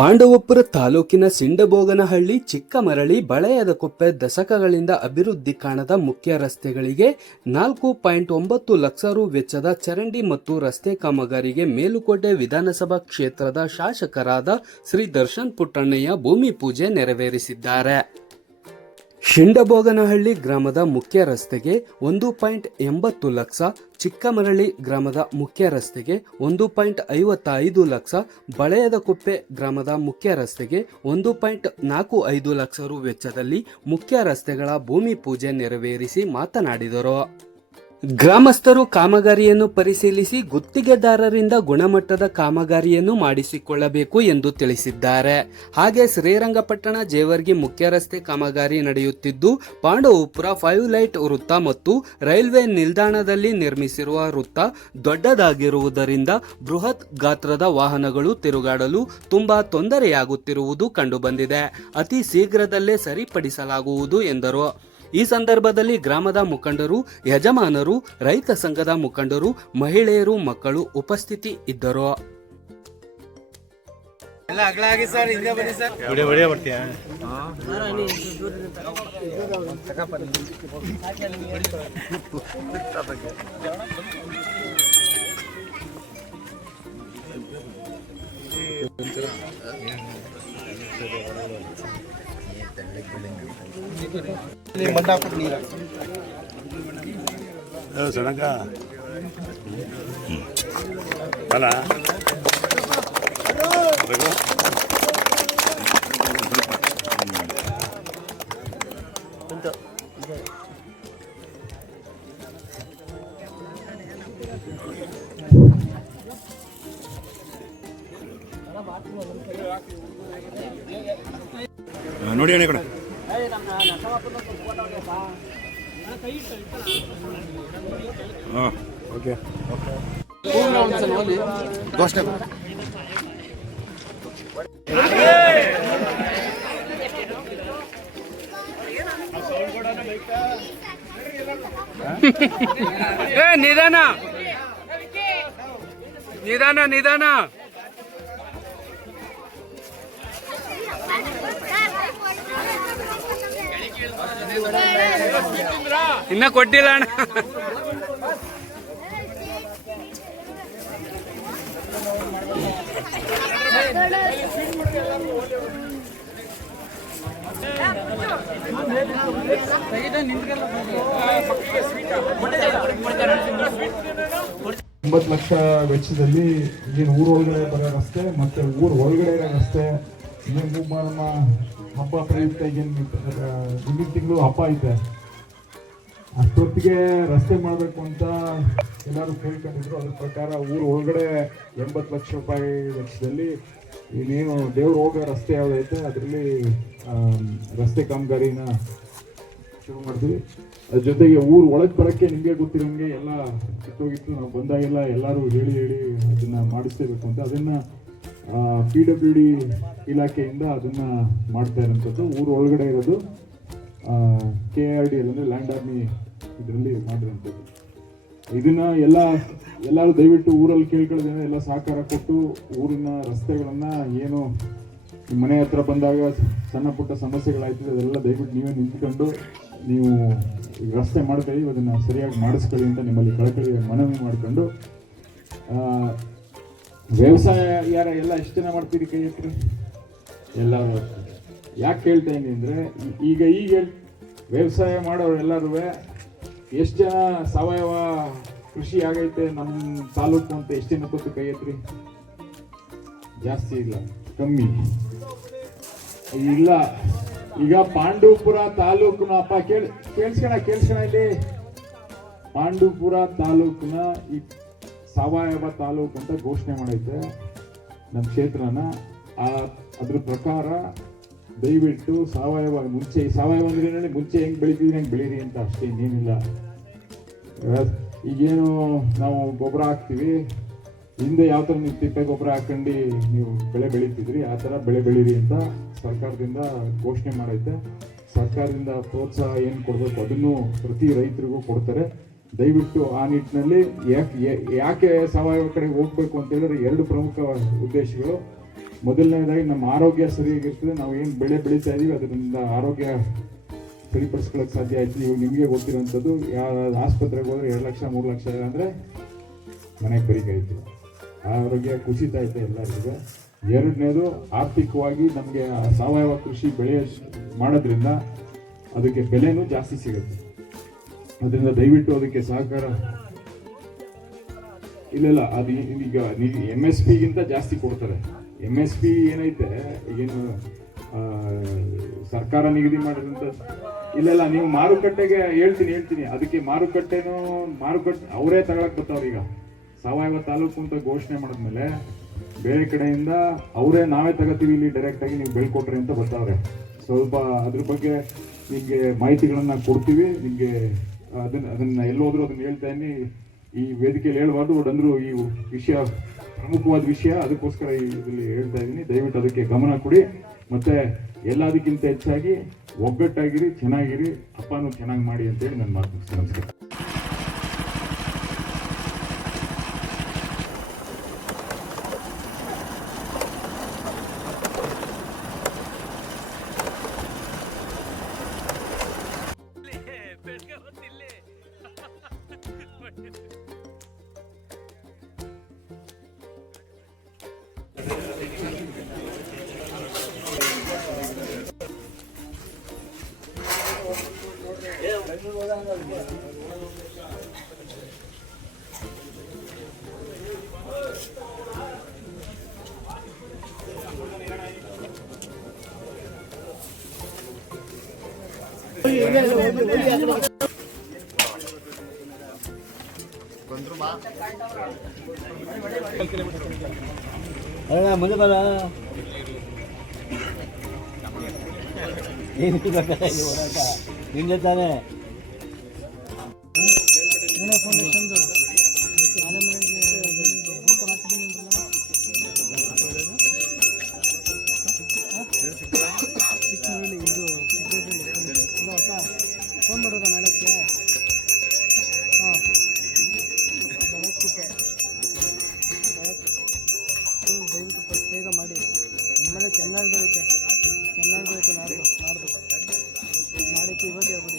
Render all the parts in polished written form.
ಪಾಂಡವಪುರ ತಾಲೂಕಿನ ಸಿಂಡಬೋಗನಹಳ್ಳಿ, ಚಿಕ್ಕಮರಳಿ, ಬಳೆಯದಕೊಪ್ಪೆ ದಶಕಗಳಿಂದ ಅಭಿವೃದ್ಧಿ ಕಾಣದ ಮುಖ್ಯ ರಸ್ತೆಗಳಿಗೆ 4.9 ಲಕ್ಷ ರು ವೆಚ್ಚದ ಚರಂಡಿ ಮತ್ತು ರಸ್ತೆ ಕಾಮಗಾರಿಗೆ ಮೇಲುಕೋಟೆ ವಿಧಾನಸಭಾ ಕ್ಷೇತ್ರದ ಶಾಸಕರಾದ ಶ್ರೀ ದರ್ಶನ್ ಪುಟ್ಟಣ್ಣಯ್ಯ ಭೂಮಿ ಪೂಜೆ ನೆರವೇರಿಸಿದ್ದಾರೆ. ಶಿಂಡಬೋಗನಹಳ್ಳಿ ಗ್ರಾಮದ ಮುಖ್ಯ ರಸ್ತೆಗೆ 1.80 ಲಕ್ಷ, ಚಿಕ್ಕಮರಳಿ ಗ್ರಾಮದ ಮುಖ್ಯ ರಸ್ತೆಗೆ 1.55 ಲಕ್ಷ, ಬಳೆಯದಕೊಪ್ಪೆ ಗ್ರಾಮದ ಮುಖ್ಯ ರಸ್ತೆಗೆ 1.45 ಲಕ್ಷ ರು ವೆಚ್ಚದಲ್ಲಿ ಮುಖ್ಯ ರಸ್ತೆಗಳ ಭೂಮಿ ಪೂಜೆ ನೆರವೇರಿಸಿ ಮಾತನಾಡಿದರು. ಗ್ರಾಮಸ್ಥರು ಕಾಮಗಾರಿಯನ್ನು ಪರಿಶೀಲಿಸಿ ಗುತ್ತಿಗೆದಾರರಿಂದ ಗುಣಮಟ್ಟದ ಕಾಮಗಾರಿಯನ್ನು ಮಾಡಿಸಿಕೊಳ್ಳಬೇಕು ಎಂದು ತಿಳಿಸಿದ್ದಾರೆ. ಹಾಗೆ ಶ್ರೀರಂಗಪಟ್ಟಣ ಜೇವರ್ಗಿ ಮುಖ್ಯ ರಸ್ತೆ ಕಾಮಗಾರಿ ನಡೆಯುತ್ತಿದ್ದು, ಪಾಂಡವಪುರ 5 ಲೈಟ್ ವೃತ್ತ ಮತ್ತು ರೈಲ್ವೆ ನಿಲ್ದಾಣದಲ್ಲಿ ನಿರ್ಮಿಸಿರುವ ವೃತ್ತ ದೊಡ್ಡದಾಗಿರುವುದರಿಂದ ಬೃಹತ್ ಗಾತ್ರದ ವಾಹನಗಳು ತಿರುಗಾಡಲು ತುಂಬಾ ತೊಂದರೆಯಾಗುತ್ತಿರುವುದು ಕಂಡುಬಂದಿದೆ. ಅತಿ ಶೀಘ್ರದಲ್ಲೇ ಸರಿಪಡಿಸಲಾಗುವುದು ಎಂದರು. ಈ ಸಂದರ್ಭದಲ್ಲಿ ಗ್ರಾಮದ ಮುಖಂಡರು, ಯಜಮಾನರು, ರೈತ ಸಂಘದ ಮುಖಂಡರು, ಮಹಿಳೆಯರು, ಮಕ್ಕಳು ಉಪಸ್ಥಿತಿ ಇದ್ದರು. ಸಣಕ ಅಲ್ಲ ನೋಡಿ ಅಣ್ಣ ಕಡೆ ಓಕೆ ಘೋಷಣೆ ನಿಧಾನ ನಿಧಾನ ನಿಧಾನ ಇನ್ನ ಕೊಟ್ಟಿಲ್ಲ ಅಣ್ಣ. ಲಕ್ಷ ವೆಚ್ಚದಲ್ಲಿ ಏನು ಊರೊಳಗಡೆ ಬರೋ ರಸ್ತೆ ಮತ್ತೆ ಊರ್ ಒಳಗಡೆ ಇರೋ ರಸ್ತೆ, ಏನು ನಮ್ಮ ಹಬ್ಬ ಪ್ರಯುಕ್ತ ಏನು ಮುಂದಿನ ತಿಂಗಳು ಹಬ್ಬ ಐತೆ, ಅಷ್ಟೊತ್ತಿಗೆ ರಸ್ತೆ ಮಾಡಬೇಕು ಅಂತ ಎಲ್ಲರೂ ಕೇಳ್ಕೊಂಡಿದ್ರು. ಅದ್ರ ಪ್ರಕಾರ ಊರು ಒಳಗಡೆ 80 ಲಕ್ಷ ರೂಪಾಯಿ ವೆಚ್ಚದಲ್ಲಿ ಇನ್ನೇನು ದೇವ್ರ ಹೋಗೋ ರಸ್ತೆ ಯಾವುದೈತೆ ಅದರಲ್ಲಿ ರಸ್ತೆ ಕಾಮಗಾರಿನ ಶುರು ಮಾಡಿದ್ವಿ. ಅದ್ರ ಜೊತೆಗೆ ಊರು ಒಳಗೆ ಬರೋಕ್ಕೆ ನಿಮಗೆ ಗೊತ್ತಿರೋಂಗೆ ಎಲ್ಲ ಕಿತ್ತೋಗಿತ್ತು. ನಾವು ಬಂದಾಗೆಲ್ಲ ಎಲ್ಲರೂ ಹೇಳಿ ಅದನ್ನ ಮಾಡಿಸ್ಲೇಬೇಕು ಅಂತ ಅದನ್ನ PWD ಇಲಾಖೆಯಿಂದ ಅದನ್ನ ಮಾಡ್ತಾ ಇರೋಂಥದ್ದು. ಊರು ಒಳಗಡೆ ಇರೋದು KRD ಅಂದರೆ ಲ್ಯಾಂಡ್ ಆರ್ಮಿ ಇದರಲ್ಲಿ ಮಾಡಿರೋಂಥದ್ದು. ಇದನ್ನ ಎಲ್ಲರೂ ದಯವಿಟ್ಟು ಊರಲ್ಲಿ ಕೇಳ್ಕೊಳ್ಳೋದ್ರಿಂದ ಎಲ್ಲ ಸಹಕಾರ ಕೊಟ್ಟು ಊರಿನ ರಸ್ತೆಗಳನ್ನ ಏನು ಮನೆ ಹತ್ರ ಬಂದಾಗ ಸಣ್ಣ ಪುಟ್ಟ ಸಮಸ್ಯೆಗಳಾಯ್ತದೆ ಅದೆಲ್ಲ ದಯವಿಟ್ಟು ನೀವೇ ನಿಂತ್ಕೊಂಡು ನೀವು ರಸ್ತೆ ಮಾಡ್ಕೊಳ್ಳಿ, ಅದನ್ನ ಸರಿಯಾಗಿ ಮಾಡಿಸ್ಕೊಳ್ಳಿ ಅಂತ ನಿಮ್ಮಲ್ಲಿ ಕಳಕಳಿ ಮನವಿ ಮಾಡ್ಕೊಂಡು, ವ್ಯವಸಾಯ ಎಲ್ಲ ಎಷ್ಟು ಜನ ಮಾಡ್ತೀರಿ ಕೈ ಎತ್ತರಿ? ಎಲ್ಲರೂ. ಯಾಕೆ ಹೇಳ್ತಾ ಇದ್ದೀನಿ ಅಂದರೆ ಈಗ ವ್ಯವಸಾಯ ಮಾಡೋರು ಎಲ್ಲರೂ ಎಷ್ಟು ಜನ ಸಾವಯವ ಕೃಷಿ ಆಗೈತೆ ನಮ್ಮ ತಾಲೂಕು ಅಂತ ಎಷ್ಟು ಜನ ಗೊತ್ತು ಕೈ ಎತ್ತರಿ? ಜಾಸ್ತಿ ಇಲ್ಲ, ಕಮ್ಮಿ ಇಲ್ಲ. ಈಗ ಪಾಂಡವಪುರ ತಾಲೂಕಿನ ಅಪ್ಪ ಕೇಳಿಸ್ಕೊಳ ಇಲ್ಲಿ, ಪಾಂಡವಪುರ ತಾಲೂಕಿನ ಈ ಸಾವಯವ ತಾಲೂಕು ಅಂತ ಘೋಷಣೆ ಮಾಡೈತೆ ನಮ್ಮ ಕ್ಷೇತ್ರನ. ಅದ್ರ ಪ್ರಕಾರ ದಯವಿಟ್ಟು ಸಾವಯವ ಅಂದ್ರೆ ಮುಂಚೆ ಹೆಂಗ್ ಬೆಳಿತಿದ್ರಿ ಹಂಗೆ ಬೆಳೀರಿ ಅಂತ ಅಷ್ಟೇ, ಇನ್ನೇನಿಲ್ಲ. ಈಗೇನು ನಾವು ಗೊಬ್ಬರ ಹಾಕ್ತಿವಿ, ಹಿಂದೆ ಯಾವ ಥರ ನೀವು ತಿಪ್ಪೆ ಗೊಬ್ಬರ ಹಾಕೊಂಡು ನೀವು ಬೆಳೆ ಬೆಳೀತಿದ್ರಿ ಆ ಥರ ಬೆಳೆ ಬೆಳೀರಿ ಅಂತ ಸರ್ಕಾರದಿಂದ ಘೋಷಣೆ ಮಾಡೈತೆ. ಸರ್ಕಾರದಿಂದ ಪ್ರೋತ್ಸಾಹ ಏನು ಕೊಡಬೇಕು ಅದನ್ನು ಪ್ರತಿ ರೈತರಿಗೂ ಕೊಡ್ತಾರೆ. ದಯವಿಟ್ಟು ಆ ನಿಟ್ಟಿನಲ್ಲಿ ಯಾಕೆ ಸಾವಯವ ಕಡೆ ಹೋಗ್ಬೇಕು ಅಂತ ಹೇಳಿದ್ರೆ ಎರಡು ಪ್ರಮುಖ ಉದ್ದೇಶಗಳು. ಮೊದಲನೇದಾಗಿ ನಮ್ಮ ಆರೋಗ್ಯ ಸರಿಯಾಗಿರ್ತದೆ. ನಾವು ಏನು ಬೆಳೆ ಬೆಳೀತಾ ಇದೀವಿ ಅದರಿಂದ ಆರೋಗ್ಯ ಸರಿಪಡಿಸ್ಕೊಳ್ಳೋಕೆ ಸಾಧ್ಯ ಆಯ್ತು. ಇವಾಗ ನಿಮಗೆ ಗೊತ್ತಿರೋಂಥದ್ದು, ಯಾವ ಆಸ್ಪತ್ರೆಗೆ ಹೋದ್ರೆ 2 ಲಕ್ಷ 3 ಲಕ್ಷ ಅಂದರೆ ಮನೆಗೆ ಬರೀಕಾಯ್ತು. ಆರೋಗ್ಯ ಕುಸಿತ ಐತೆ ಎಲ್ಲರಿಗೂ. ಎರಡನೇದು, ಆರ್ಥಿಕವಾಗಿ ನಮಗೆ ಸಾವಯವ ಕೃಷಿ ಮಾಡೋದ್ರಿಂದ ಅದಕ್ಕೆ ಬೆಲೆನೂ ಜಾಸ್ತಿ ಸಿಗುತ್ತೆ. ಅದರಿಂದ ದಯವಿಟ್ಟು ಅದಕ್ಕೆ ಸಹಕಾರ ಇಲ್ಲ, ಅದು ಈಗ MSP ಗಿಂತ ಜಾಸ್ತಿ ಕೊಡ್ತಾರೆ. MSP ಏನೈತೆ ಏನು ಸರ್ಕಾರ ನಿಗದಿ ಮಾಡಿದಂಥ ಇಲ್ಲ, ನೀವು ಮಾರುಕಟ್ಟೆಗೆ ಹೇಳ್ತೀನಿ ಅದಕ್ಕೆ ಮಾರುಕಟ್ಟೆ ಅವರೇ ತಗೊಳಕ್ ಬರ್ತಾವ್ರ. ಈಗ ಸಾವಯವ ತಾಲೂಕು ಅಂತ ಘೋಷಣೆ ಮಾಡಿದ್ಮೇಲೆ ಬೇರೆ ಕಡೆಯಿಂದ ನಾವೇ ತಗೋತೀವಿ, ಇಲ್ಲಿ ಡೈರೆಕ್ಟ್ ಆಗಿ ನೀವು ಬೆಳ್ಕೊಟ್ರಿ ಅಂತ ಬರ್ತಾವ್ರೆ. ಸ್ವಲ್ಪ ಅದ್ರ ಬಗ್ಗೆ ನಿಮಗೆ ಮಾಹಿತಿಗಳನ್ನ ಕೊಡ್ತೀವಿ. ನಿಮಗೆ ಅದನ್ನ ಎಲ್ಲೋದ್ರೂ ಅದನ್ನ ಹೇಳ್ತಾ ಇದೀನಿ. ಈ ವೇದಿಕೆಯಲ್ಲಿ ಹೇಳ್ಬಾರ್ದು, ಬಟ್ ಅಂದ್ರೂ ಈ ವಿಷಯ ಪ್ರಮುಖವಾದ ವಿಷಯ, ಅದಕ್ಕೋಸ್ಕರ ಇದರಲ್ಲಿ ಹೇಳ್ತಾ ಇದ್ದೀನಿ. ದಯವಿಟ್ಟು ಅದಕ್ಕೆ ಗಮನ ಕೊಡಿ. ಮತ್ತೆ ಎಲ್ಲದಕ್ಕಿಂತ ಹೆಚ್ಚಾಗಿ ಒಗ್ಗಟ್ಟಾಗಿರಿ, ಚೆನ್ನಾಗಿರಿ, ಹಬ್ಬನೂ ಚೆನ್ನಾಗಿ ಮಾಡಿ ಅಂತೇಳಿ ನನ್ನ ಮಾತು ಮುಗಿಸ್ತೀನಿ. ನಮಸ್ಕಾರ. ಮುಂದೆ ಬರ ನಿಂಗೆ ತಾನೆ ಫೋನ್ ಮಾಡೋದ ಮೇಡಕ್ಕೆ. ದಯವಿಟ್ಟು ಬೇಗ ಮಾಡಿ. ಆಮೇಲೆ ಚೆನ್ನಾಗಿ ಬರುತ್ತೆ ನಾಡ್ದು ನಾಡಿದ್ದು ಇವತ್ತೇ ಆಗ್ಬಿಡಿ.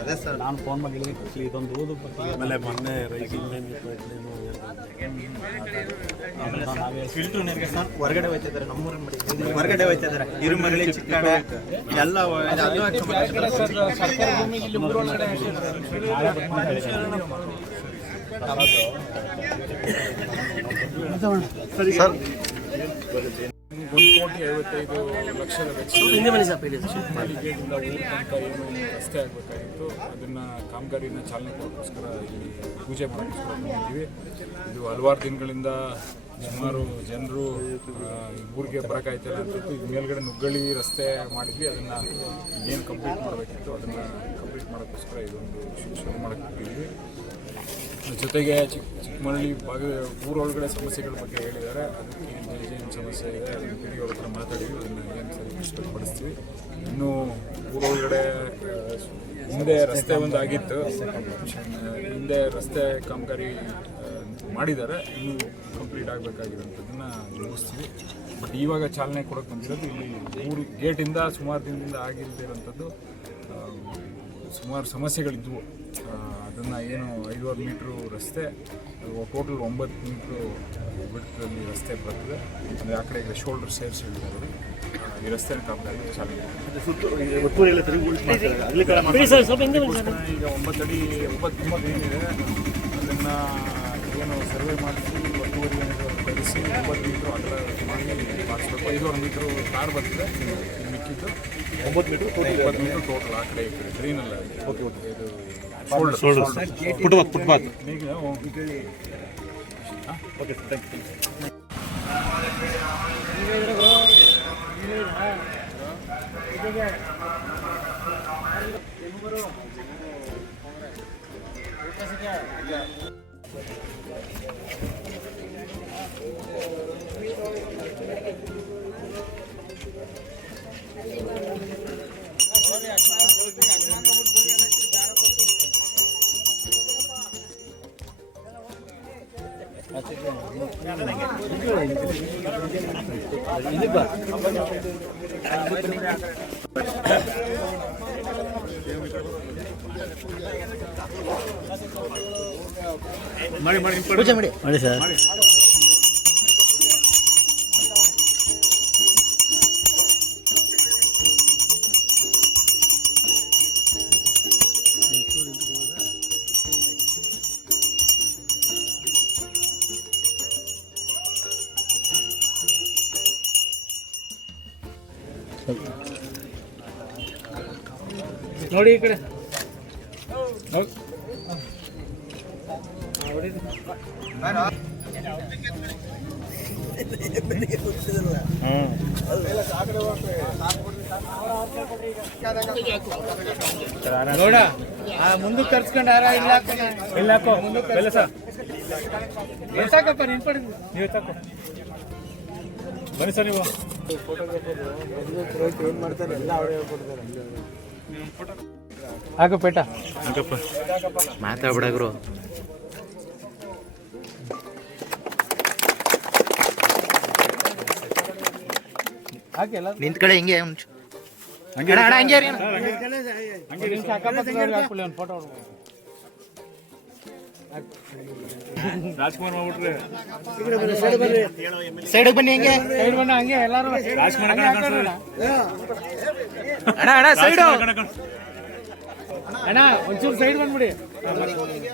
ಅದೇ ಸರ್, ನಾನು ಫೋನ್ ಮಾಡಿ ಇದೊಂದು ಓದು ಆಮೇಲೆ ಮೊನ್ನೆ ಫಿಲ್ಟ್ರು ನೀರಿಗೆ ಸರ್ ಹೊರಗಡೆ ಹೋಯ್ತಿದ್ದಾರೆ. ನಮ್ಮೂರ ಹೊರಗಡೆ ಹೋಯ್ತಿದ್ದಾರೆ. ಇರುಮರಳಿ ಚಿಕ್ಕಡೆ ಎಲ್ಲ ಸರ್ 1,55,00,000 ವೆಚ್ಚ ಮಳಿಗೆಯಿಂದ ಊರು ತನಕ ಏನು ರಸ್ತೆ ಆಗಬೇಕಾಗಿತ್ತು, ಅದನ್ನು ಕಾಮಗಾರಿನ ಚಾಲನೆ ಕೊಡೋಕ್ಕೋಸ್ಕರ ಇಲ್ಲಿ ಪೂಜೆ ಮಾಡೋಕ್ಕೋಸ್ಕರ ಬಂದಿದ್ದೀವಿ. ಇದು ಹಲವಾರು ದಿನಗಳಿಂದ ಸುಮಾರು ಜನರು ಊರಿಗೆ ಬರೋಕ್ಕಾಯ್ತಿಲ್ಲ ಅಂತಿತ್ತು. ಇದು ಮೇಲ್ಗಡೆ ನುಗ್ಗಳಿ ರಸ್ತೆ ಮಾಡಿದ್ವಿ. ಅದನ್ನು ಏನು ಕಂಪ್ಲೀಟ್ ಮಾಡಬೇಕಿತ್ತು ಅದನ್ನು ಕಂಪ್ಲೀಟ್ ಮಾಡೋಕ್ಕೋಸ್ಕರ ಇದೊಂದು ಶುರು ಮಾಡೋಕ್ಕೆ ಹೋಗಿದ್ವಿ. ಜೊತೆಗೆ ಚಿಕ್ಕಮರಳಿ ಊರೊಳಗಡೆ ಸಮಸ್ಯೆಗಳ ಬಗ್ಗೆ ಹೇಳಿದ್ದಾರೆ. ಅದಕ್ಕೆ ಏನು ಸಮಸ್ಯೆ ಇದೆ ಅದನ್ನು ಪಿಡಿಗಳ ಹತ್ರ ಮಾತಾಡಿದ್ವಿ. ಅದನ್ನು ಏನು ಸರಿಪಡಿಸ್ತೀವಿ. ಇನ್ನೂ ಊರೊಳಗಡೆ ಹಿಂದೆ ರಸ್ತೆ ಒಂದು ಆಗಿತ್ತು, ಹಿಂದೆ ರಸ್ತೆ ಕಾಮಗಾರಿ ಮಾಡಿದ್ದಾರೆ. ಇನ್ನೂ ಕಂಪ್ಲೀಟ್ ಆಗಬೇಕಾಗಿರೋಂಥದ್ದನ್ನು ಮುಗಿಸ್ತೀವಿ. ಬಟ್ ಇವಾಗ ಚಾಲನೆ ಕೊಡೋಕ್ಕೆ ಬಂದಿರೋದು ಇಲ್ಲಿ ಊರು ಗೇಟಿಂದ ಸುಮಾರು ದಿನದಿಂದ ಆಗಿಲ್ದಿರೋಂಥದ್ದು ಸುಮಾರು ಸಮಸ್ಯೆಗಳಿದ್ವು. ಅದನ್ನು ಏನು 5.5 ಮೀಟ್ರು ರಸ್ತೆ, ಟೋಟಲ್ 9 ಮೀಟ್ರು ಬಿಡ್ತದಲ್ಲಿ ರಸ್ತೆ ಬರ್ತದೆ. ಅಂದರೆ ಆ ಕಡೆಗೆ ಶೋಲ್ಡರ್ ಸೇರಿಸಿ ಹೇಳಿದ್ದಾರೆ. ಈ ರಸ್ತೆ ಕಾಮಗಾರಿ ಚಾಲನೆ ಈಗ 9 ಅಡಿ 9 ಏನಿದೆ ಅದನ್ನು ಏನು ಸರ್ವೆ ಮಾಡಿಸಿ ಒತ್ತುವರಿ ತರಿಸಿ 9 ಮೀಟ್ರು ಅಗಲ ಮಾಡಿ ಮಾಡಿಸ್ಬೇಕು. 5.5 ಮೀಟ್ರು ಕಾರ್ ಬರ್ತದೆ. ಮಿಕ್ಕಿದ್ದು 9 ಮೀಟ್ರು ಟೋಟಲ್ ಆ ಕಡೆ ಡ್ರೈನಲ್ಲ. ಓಕೆ ಇದು footpath okay sir, thank you. ಪೂಜೆ ಮಾಡಿ ಸರ್. ನೋಡಿ ಈ ಕಡೆ ನೋಡ ಮುಂದಕ್ಕೆ ತರ್ಸ್ಕೊಂಡು ಯಾರ ಇಲ್ಲ ಹಾಕೋ ಮುಂದಕ್ಕೆ ಸಾಕಪ್ಪ ನಿಂತ್ಪಡಿ ನೀವು ಸಾಕು ಬನ್ನಿ ಸರ್ ನೀವು ಏನ್ ಮಾಡ್ತಾರೆ ಎಲ್ಲ ಅವರೇ ಹೇಳ್ಕೊಡ್ತಾರೆ ಹಾಕು ಪೇಟ ಮಾತಾಡ್ಬಿಡಗ್ರು ಹಾಕಿಲ್ಲ ನಿಂತ ಕಡೆ ಹಿಂಗೆ ಹಂಗೆ ಫೋಟೋ ರಾಜ್ಕುಮಾರ್ ಮಾಡ್ಬಿಟ್ರೆ ಸೈಡ್ ಬನ್ನಿ ಹಿಂಗೆ ಸೈಡ್ ಬಣ್ಣ ಹಂಗೆ ಎಲ್ಲಾರು ಅಣ್ಣ ಒಂಚೂರು ಸೈಡ್ ಬಂದ್ಬಿಡಿ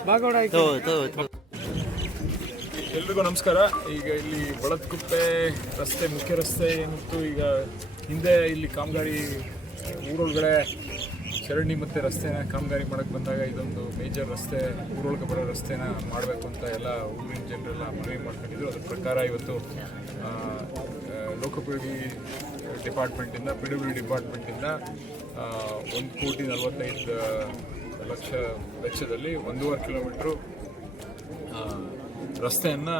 ಬಾಗೋಡ ಆಯ್ತು. ಎಲ್ರಿಗೂ ನಮಸ್ಕಾರ. ಈಗ ಇಲ್ಲಿ ಬಳತ್ಕುಪ್ಪೆ ರಸ್ತೆ, ಮುಖ್ಯ ರಸ್ತೆ ಏನಿತ್ತು, ಈಗ ಹಿಂದೆ ಇಲ್ಲಿ ಕಾಮಗಾರಿ ಊರೊಳಗಡೆ ಚರಂಡಿ ಮತ್ತು ರಸ್ತೆನ ಕಾಮಗಾರಿ ಮಾಡೋಕ್ಕೆ ಬಂದಾಗ ಇದೊಂದು ಮೇಜರ್ ರಸ್ತೆ, ಊರೊಳಗೆ ಬರೋ ರಸ್ತೆನ ಮಾಡಬೇಕು ಅಂತ ಎಲ್ಲ ಊರಿನ ಜನರೆಲ್ಲ ಮನವಿ ಮಾಡ್ಕೊಂಡಿದ್ರು. ಅದ್ರ ಪ್ರಕಾರ ಇವತ್ತು ಲೋಕೋಪಯೋಗಿ ಡಿಪಾರ್ಟ್ಮೆಂಟಿಂದ, PWD ಡಿಪಾರ್ಟ್ಮೆಂಟಿಂದ 1,45,00,000 ವೆಚ್ಚದಲ್ಲಿ 1.5 ಕಿಲೋಮೀಟ್ರು ರಸ್ತೆಯನ್ನು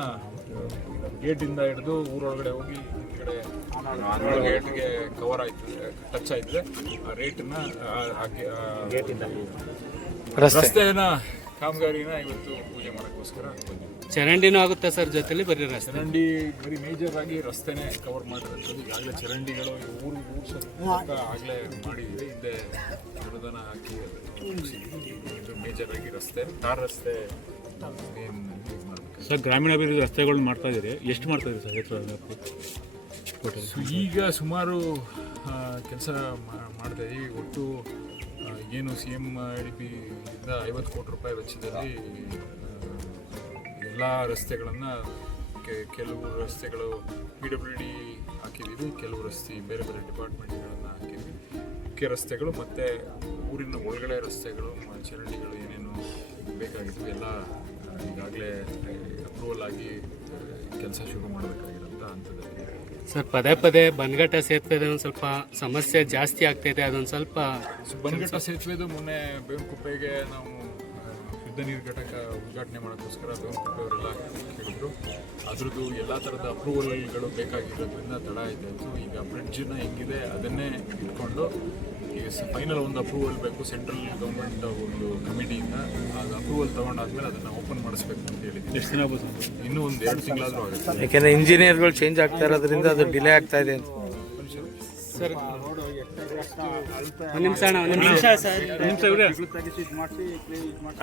ಗೇಟಿಂದ ಹಿಡಿದು ಊರೊಳಗಡೆ ಹೋಗಿ ಈ ಕಡೆ ಗೇಟ್ಗೆ ಕವರ್ ಆಯ್ತದೆ, ಟಚ್ ಆಯ್ತದೆ. ಆ ರೇಟನ್ನ ರಸ್ತೆನ ಕಾಮಗಾರಿನ ಇವತ್ತು ಪೂಜೆ ಮಾಡೋಕ್ಕೋಸ್ಕರ ಬಂದಿದ್ದೀವಿ. ಚರಂಡಿನೂ ಆಗುತ್ತೆ ಸರ್, ಜೊತೆಲಿ ಬರೀ ರಸ್ತೆ. ಚರಂಡಿ ಬರೀ ಮೇಜರ್ ಆಗಿ ರಸ್ತೆನೇ ಕವರ್ ಮಾಡಿರೋದು. ಈಗಾಗಲೇ ಚರಂಡಿಗಳು ಊರು ಸ್ವಲ್ಪ ಆಗಲೇ ಮಾಡಿದ್ದೀವಿ, ಹಿಂದೆ ಅನುದಾನ ಹಾಕಿ ಇದು ಮೇಜರ್ ಆಗಿ ರಸ್ತೆ, ಟಾರ್ ರಸ್ತೆ ಏನು ಯೂಸ್ ಮಾಡಬೇಕು ಸರ್. ಗ್ರಾಮೀಣಾಭಿವೃದ್ಧಿ ರಸ್ತೆಗಳನ್ನ ಮಾಡ್ತಾ ಇದ್ದೀರಿ, ಎಷ್ಟು ಮಾಡ್ತಾ ಇದ್ದೀರಿ ಸರ್? ಈಗ ಸುಮಾರು ಕೆಲಸ ಮಾಡ್ತಾ ಇದ್ದೀವಿ. ಒಟ್ಟು ಏನು CM IDP ಇಂದ 50 ಕೋಟಿ ರೂಪಾಯಿ ವೆಚ್ಚದಲ್ಲಿ ಎಲ್ಲ ರಸ್ತೆಗಳನ್ನು, ಕೆಲವು ರಸ್ತೆಗಳು PWD ಹಾಕಿದ್ದೀವಿ, ಕೆಲವು ರಸ್ತೆ ಬೇರೆ ಬೇರೆ ಡಿಪಾರ್ಟ್ಮೆಂಟ್ಗಳನ್ನು ಹಾಕಿದ್ವಿ. ಮುಖ್ಯ ರಸ್ತೆಗಳು ಮತ್ತು ಊರಿನ ಒಳಗಡೆ ರಸ್ತೆಗಳು, ಚರಂಡಿಗಳು ಏನೇನು ಬೇಕಾಗಿತ್ತು ಎಲ್ಲ ಈಗಾಗಲೇ ಅಪ್ರೂವಲ್ ಆಗಿ ಕೆಲಸ ಶುರು ಮಾಡಬೇಕಾಗಿರೋಂಥ ಹಂತದಲ್ಲಿ. ಸರ್, ಪದೇ ಪದೇ ಬನ್ಘಟ್ಟ ಸೇತುವೆ ಒಂದು ಸ್ವಲ್ಪ ಸಮಸ್ಯೆ ಜಾಸ್ತಿ ಆಗ್ತೈತೆ, ಅದೊಂದು ಸ್ವಲ್ಪ ಬನ್ಘಟ್ಟ ಸೇತುವೆದು ಮೊನ್ನೆ ಬೇವಿನಕುಪ್ಪೆಗೆ ನಾವು ಶುದ್ಧ ನೀರು ಘಟಕ ಉದ್ಘಾಟನೆ ಮಾಡೋಕ್ಕೋಸ್ಕರ ಬೇವಿನಕುಪ್ಪೆಯವರೆಲ್ಲ ಕೇಳಿದ್ರು. ಅದ್ರದ್ದು ಎಲ್ಲ ಥರದ ಅಪ್ರೂವಲ್ಗಳು ಬೇಕಾಗಿರೋದ್ರಿಂದ ತಡ ಆಯಿತು. ಈಗ ಬ್ರಿಡ್ಜನ್ನ ಹೆಂಗಿದೆ ಅದನ್ನೇ ಇಟ್ಕೊಂಡು ಈಗ ಫೈನಲ್ ಒಂದು ಅಪ್ರೂವಲ್ ಬೇಕು ಸೆಂಟ್ರಲ್ ಗೌರ್ಮೆಂಟ್ ಒಂದು ಕಮಿಟಿಯಿಂದ. ಅದು ಅಪ್ರೂವಲ್ ತೊಗೊಂಡಾದ್ಮೇಲೆ ಅದನ್ನು ಓಪನ್ ಮಾಡಿಸ್ಬೇಕು ಅಂತ ಹೇಳಿದ್ವಿ. ಎಷ್ಟು ದಿನ ಆಗ್ಬೋದು? ಇನ್ನೂ ಒಂದು 2 ತಿಂಗಳಾದರೂ ಆಗುತ್ತೆ. ಯಾಕೆಂದ್ರೆ ಇಂಜಿನಿಯರ್ಗಳು ಚೇಂಜ್ ಆಗ್ತಾ ಇರೋದ್ರಿಂದ ಅದು ಡಿಲೇ ಆಗ್ತಾ ಇದೆ ಅಂತ. ಸರ್ ಒಂದು ನಿಮಿಷ ಅಣ್ಣ, ಒಂದು ನಿಮಿಷ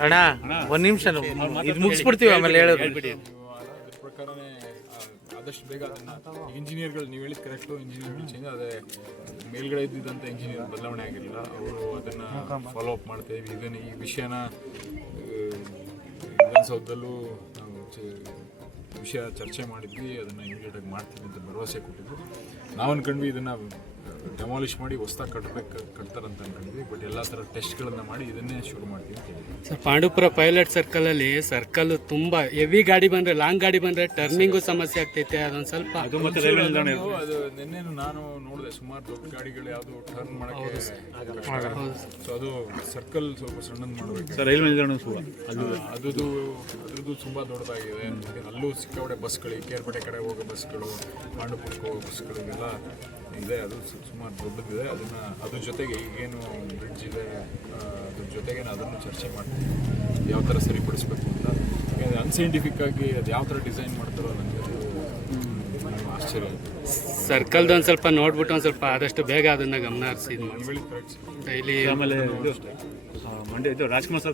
ಅಣ್ಣ ಒಂದ್ ನಿಮಿಷ ಇದು ಮುಗಿಸ್ಬಿಡ್ತೀವಿ, ಆಮೇಲೆ ಹೇಳೋದು. ಅದ್ರ ಪ್ರಕಾರನೇ ಆದಷ್ಟು ಬೇಗ ಅದನ್ನು ಇಂಜಿನಿಯರ್ಗಳು, ನೀವು ಹೇಳಿದ ಕರೆಕ್ಟು, ಇಂಜಿನಿಯರ್ಗಳು ಚೇಂಜ್ ಅದೇ ಮೇಲ್ಗಡೆ ಇದ್ದಿದ್ದಂಥ ಇಂಜಿನಿಯರ್ ಬದಲಾವಣೆ ಆಗಿರಲಿಲ್ಲ, ಅವರು ಅದನ್ನು ಫಾಲೋ ಅಪ್ ಮಾಡ್ತಾಯಿದ್ವಿ. ಇದನ್ನು ಈ ವಿಷಯನ ವಿಧಾನಸೌಧದಲ್ಲೂ ನಾವು ವಿಷಯ ಚರ್ಚೆ ಮಾಡಿದ್ವಿ, ಅದನ್ನು ಇಮಿಡಿಯೇಟಾಗಿ ಮಾಡ್ತೀವಿ ಅಂತ ಭರವಸೆ ಕೊಟ್ಟಿದ್ವಿ. ನಾವು ಅಂದ್ಕೊಂಡ್ವಿ ಇದನ್ನು ಡೆಮಾಲಿಷ್ ಮಾಡಿ ಹೊಸ್ದಾಗಿ ಕಟ್ತಾರಂತ ಅನ್ಕೊಂಡಿದ್ವಿ. ಬಟ್ ಎಲ್ಲ ಥರ ಟೆಸ್ಟ್ಗಳನ್ನು ಮಾಡಿ ಇದನ್ನೇ ಶುರು ಮಾಡ್ತೀವಿ ಅಂತ ಹೇಳಿದ್ವಿ. ಸರ್, ಪಾಂಡುಪುರ ಪೈಲಟ್ ಸರ್ಕಲ್ ಅಲ್ಲಿ ಸರ್ಕಲ್ ತುಂಬಾ ಹೆವಿ ಗಾಡಿ ಬಂದ್ರೆ, ಲಾಂಗ್ ಗಾಡಿ ಬಂದ್ರೆ ಟರ್ನಿಂಗು ಸಮಸ್ಯೆ ಆಗ್ತೈತೆ. ಅದೊಂದು ಸ್ವಲ್ಪ ಅದು ಮತ್ತೆ ರೈಲ್ವೆ ನಿಲ್ದಾಣ ಇದೆ. ಅದು ನಿನ್ನೆನು ನಾನು ನೋಡಿದೆ, ಸುಮಾರು ದೊಡ್ಡ ಗಾಡಿಗಳು ಯಾವುದು ಟರ್ನ್ ಮಾಡೋಕ್ಕೆ ಸೊ ಅದು ಸರ್ಕಲ್ ಸ್ವಲ್ಪ ಸಣ್ಣದು ಮಾಡಬೇಕು. ಸರ್ ರೈಲ್ವೆ ನಿಲ್ದಾಣ ಕೂಡ ಅದ್ರದ್ದು ತುಂಬ ದೊಡ್ಡದಾಗಿದೆ. ಅಲ್ಲೂ ಸಿಕ್ಕಾಪಟ್ಟೆ ಬಸ್ಗಳು, ಕೇರ್ಪೇಟೆ ಕಡೆ ಹೋಗೋ ಬಸ್ಗಳು, ಪಾಂಡುಪುರಕ್ಕೆ ಹೋಗೋ ಬಸ್ಗಳು ಇದೆಲ್ಲ ಇದೆ. ಅದು ಸುಮಾರು ದೊಡ್ಡದಿದೆ. ಅದ್ರ ಜೊತೆಗೆ ಈಗೇನು ಬ್ರಿಡ್ಜ್ ಇದೆ, ಅದ್ರ ಜೊತೆಗೆ ಅದನ್ನು ಚರ್ಚೆ ಮಾಡ್ತೀವಿ ಯಾವ ಥರ ಸರಿಪಡಿಸ್ಬೇಕು ಅಂತ. ಅನ್ಸೈಂಟಿಫಿಕ್ ಆಗಿ ಅದು ಯಾವ ಥರ ಡಿಸೈನ್ ಮಾಡ್ತಾರೋ ನನಗೆ ಅದು ಆಶ್ಚರ್ಯ. ಸರ್ಕಲ್ದು ಒಂದು ಸ್ವಲ್ಪ ನೋಡ್ಬಿಟ್ಟು ಒಂದು ಸ್ವಲ್ಪ ಆದಷ್ಟು ಬೇಗ ಅದನ್ನ ಗಮನ ಹರಿಸಿ ಹೇಳಿದ ಕರೆಕ್ಟ್. ಡೈಲಿ ಆಮೇಲೆ ಇದು ಮಂಡ್ಯ ಇದು ರಾಜ್ಕುಮಾರ್ ಸರ್